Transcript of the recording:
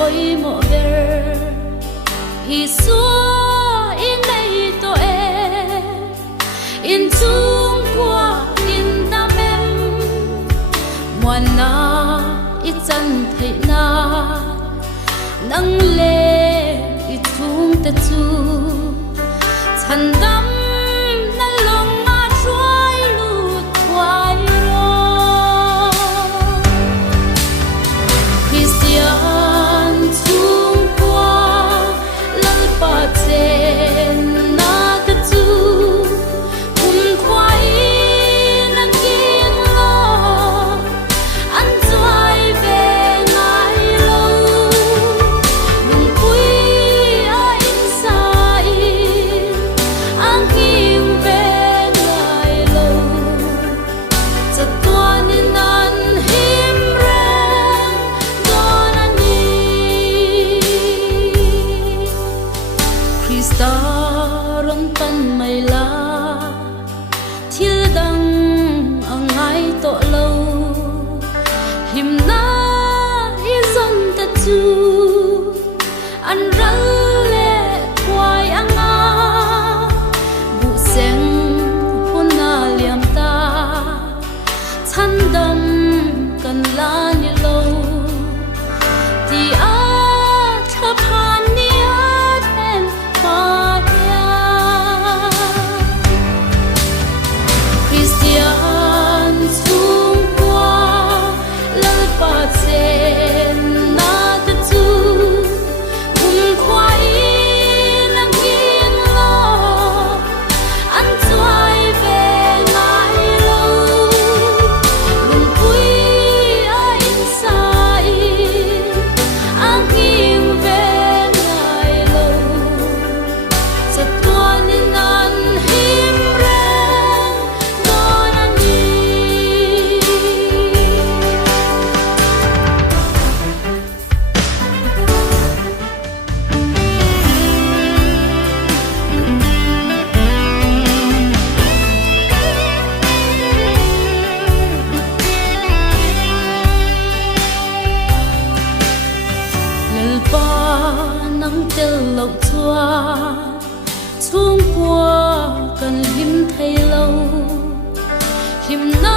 oi mo ver Isua in nei to e in chung qua in ta mem Mwana i chan thei na nang le i chung te chu chan dam na long ma troi lu twai ro Christian chung qua lal pa chen na te chu khoai nang kin lo an twai ve ngai lo lung pui a in sai ang kim ve ngai lo cha tuan in an him ren don ani Krista ron tan mai la thil dang angai to lo him na i zon ta chu an ral le kwai anga bu seng hun na liam ta chan dam kan la ni lo ti a tha phan ni a ten pa ya Christian chung qua lal pa chen na te chu khoai nang kin lo an twai ve ngai lo lung pui a in sai ang kim ve ngai lo cha tuan in an him ren don ani lal pa nang tel lo chua chung qua kan him thei lo him na